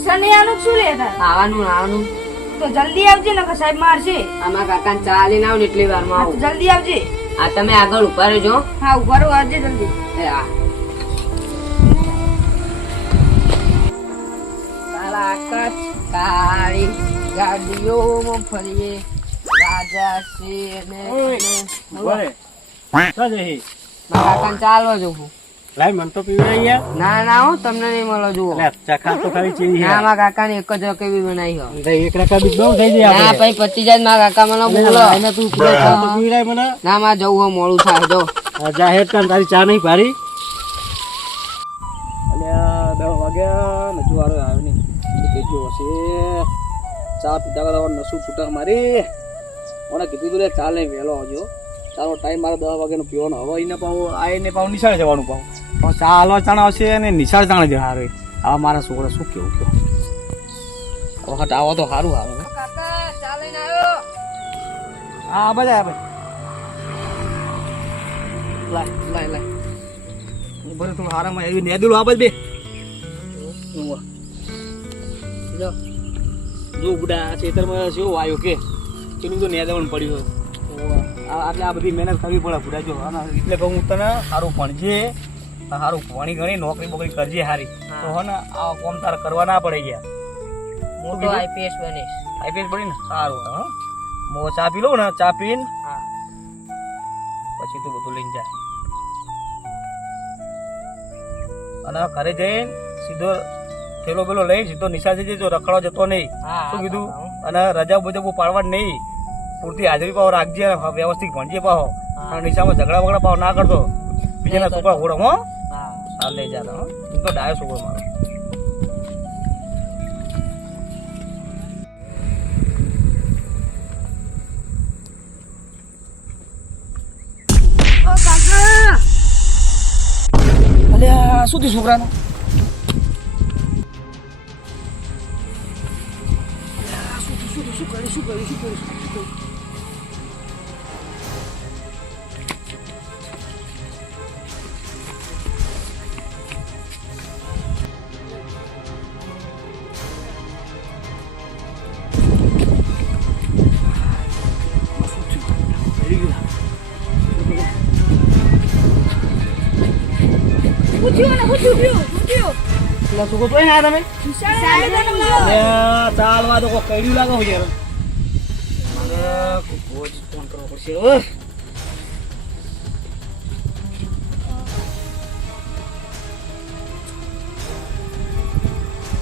નિશાન નહીં આનું શું લે તાર આવવાનું તો જલ્દી આવજે નકર સાહેબ મારશે. આમાં કાકા ચા લઈને આવ ને એટલી વારમાં હા, તો આવું. જલ્દી આવજે. આ તમે આગળ ઉભા રહેજો. હા ઉભા રહો આવજે જલ્દી. એ આ કાલા આકાશ કાળી ગાડીઓમાં ફરીએ રાજા સિંહ ને મારા કાકાને ચાલવા જવું. લાઈ મન તો પીવડાઈ યાર. ના ના હું તમને નહીં મળો જુઓ. લે ચખા તો ખાલી ચીવી ના મારા કાકાને એક જ રકેબી બનાવી હો. એક રકા બી બહુ થઈ જાય ના આપણે. પછી 25 જાય મારા કાકા મને બોલો. એને તું પીવડાય ચા તો પીવડાય મને. ના મારે જવું હોય મોડું થાય જો. આ જાહેર કામ તારી ચા નહીં પાડી. અલ્યા 10 વાગ્યા ને જુવારો આવ્યો નહીં. કે જો હશે ચા પીતા કરવા નસું છૂટા મારી. ઓને કીધું તું લે ચા લઈ વહેલો આવજો. ચાલો ટાઈમ મારે 10 વાગ્યાનો પીવાનો. હવે એને પાવ આઈને પાવ નિશાળે જવાનું પાવ. પણ ચા હાલવા ચાણા આવશે અને નિશાળ ચાણે જ હારે. હવે મારા છોકરા શું કેવું કયો. વખત આવો તો સારું આવે. કાકા ચા લઈને આવ્યો. હા બધા ભાઈ લાય લાય લાય બરે થોડું હારામાં આવી નેદુલ આ બે જો જો બુડા ખેતરમાં શું આવ્યો કે પેલું તો નેદવણ પડ્યું એટલે આ બધી મહેનત કરવી પડે બુડા જો એટલે કહું હું તને સારું ભણજે સારું ભણી ગણી નોકરી બોકરી કરજે સારી તો હો ને આ કોમ તારે કરવા ના પડે ગયા મોટો આઈપીએસ બનીશ. આઈપીએસ પડી ને સારું હા હું ચા પી લઉં ને ચા પીને હા પછી તું બધું લઈને જાય અને ઘરે જઈને સીધો થેલો પેલો લઈ સીધો નિશાળ જજે જો રખડવા જતો નહીં. હા શું કીધું અને રજા બજા બહુ પાડવા નહીં. પૂરતી હાજરી પાવ રાખજે અને વ્યવસ્થિત ભણજે પાવો અને નિશાળમાં ઝઘડા વગડા પાવ ના કરતો બીજાના છોકરા ઓળો હો. હા હા લઈ જા હો એમ તો ડાયો છોકરો મારો. ઓ કાકા અલ્યા શું થયું છોકરાને? પેલા છોકરો તો અહીંયા તમે ચાલવા તો કોઈ કઈડ્યું લાગે હોય યાર. મારે કોઈ ફોન કરવો પડશે હવે.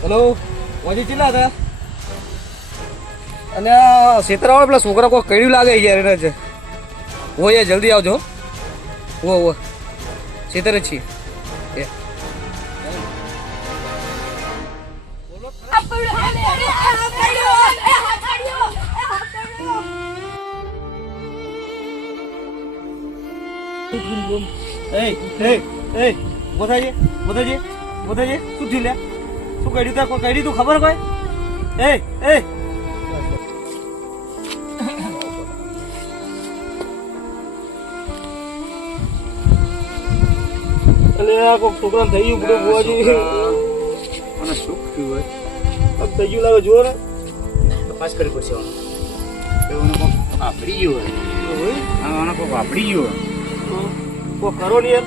હેલો વાજી ચેલા હતા અને છેતરાવાળા પેલા છોકરા કોઈ કઈડ્યું લાગે યાર એને જ હોય જલ્દી આવજો વો છેતરે છીએ એ બોધાજી શું થયું લે શું કહ્યું તાર કોઈ કહી તું ખબર કોઈ છોકરા થઈ ગયું બધું બુઆજી મને શું થયું હોય થઈ ગયું લાગે જુઓ ને તપાસ કરી પડશે વાપરી ગયો હા કોઈ વાપરી ગયો કોઈ કરો ને યાર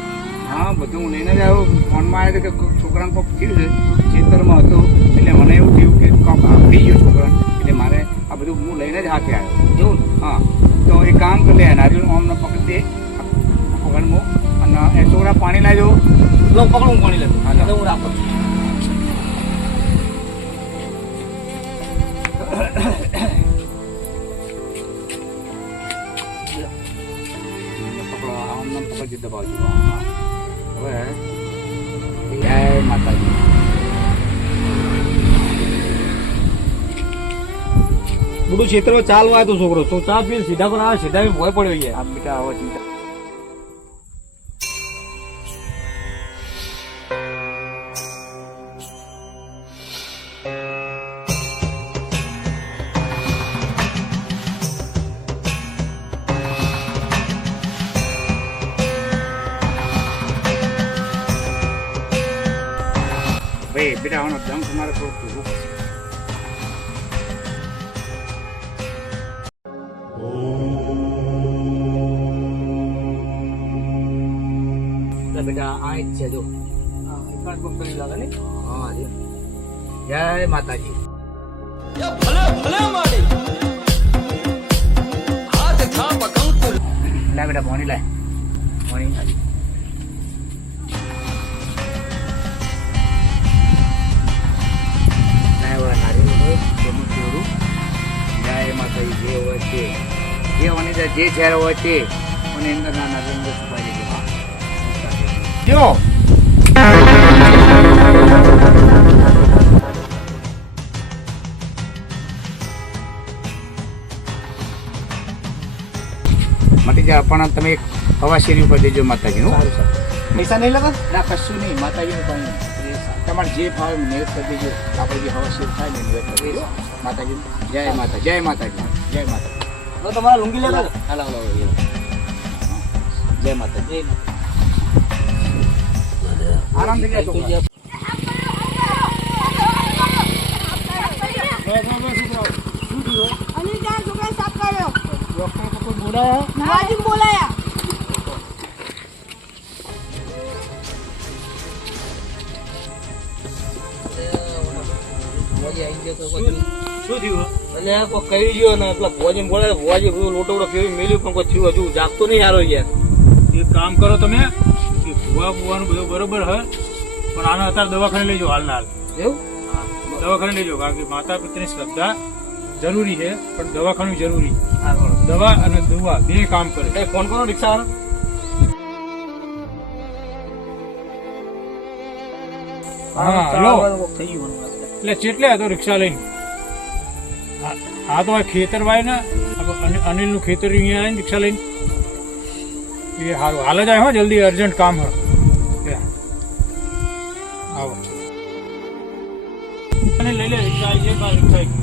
હા બધું હું લઈને જ આવ્યો ફોનમાં આવ્યો કે છોકરાને કોઈક થયું છે ખેતરમાં હતું એટલે મને એવું થયું કે કોઈક વાપરી ગયો છોકરાને એટલે મારે આ બધું હું લઈને જ હાથે આવ્યો જોઉં હા તો એક કામ કરી લે નારિયેળ આમને પકડી દે પકડમાં અને એ છોકરા પાણી લાવજો લો પકડું હું પાણી લેતો હા, લો. હું રાખું પકડો આમને પકડી દબાવજો હા. હવે જય માતાજી બધું ક્ષેત્રમાં ચાલવા આવ્યો તો છોકરો તો ચા પી સીધા પર આવે સીધા ભોય પડ્યો યાર આ બેટા આવો ચિંતા ભાઈ બેટા આનો દંખ મારે થોડું પૂરું બેટા આ જ છે જો કરી લાગે ને હા જી જય માતાજી લા બેટા પાણી લાય પાણી જય માતાજી જે હોય તે જે હોની જે જ્યારે હોય તે મને અંદર નાના અંદર છુપાઈ દેજો જો મટી જાય પણ તમે એક હવા શેરી ઉપર દેજો માતાજીનું પૈસા નહીં લગા ના કશું નહીં માતાજીનું પાણી તમારે જે ભાવ નિવેદ કરી દેજો આપણે જે હવા શેર થાય ને નિવેદ કરી દેજો માતાજી જય માતા જય માતાજી જય માતા તમારા લુંગી લેવા હાલો જય માતા જય આરામ થઈ જાય છોકરા. અને ચાર છોકરા સાફ કર્યો ડોક્ટર કોઈ બોલાયા નાવાજી બોલાયા શું થયું અને આ કોઈ કહી ગયો ને પેલા ભુવાજી બોલાય ભુવાજી બધું લોટો ફેરવી મેલ્યું પણ કોઈ થયું હજુ જાગતો નહીં હારો યાર એક કામ કરો તમે કે ભૂવાનું બધું બરોબર હોય પણ આને અત્યારે દવાખાને લઈ જાઓ હાલના હાલ એવું દવાખાને લઈ જાઓ કારણ કે માતા પિતાની શ્રદ્ધા જરૂરી છે પણ દવાખાનું જરૂરી દવા અને દવા બે કામ કરે ફોન કરો રિક્ષા હા લો એટલે ચેટલે હતો રિક્ષા લઈને આ તો આ ખેતર વાય ને અનિલનું ખેતર અહીંયા આવીને રિક્ષા લઈને એ સારું હાલ જ આવ્યો હો જલ્દી અર્જન્ટ કામ હોય આવો અને લઈ લે રિક્ષા આવી જાય બાર રિક્ષા આવી.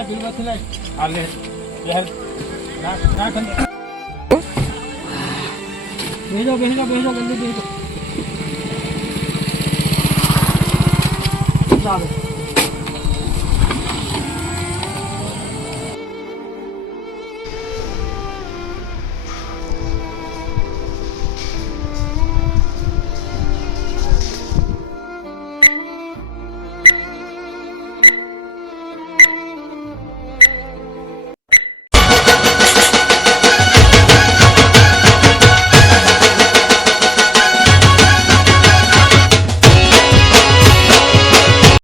પેલી બાજુ લાય. હાલ લે યાર નાખ અંદર. બેસો જલ્દી બેસો. ચાલો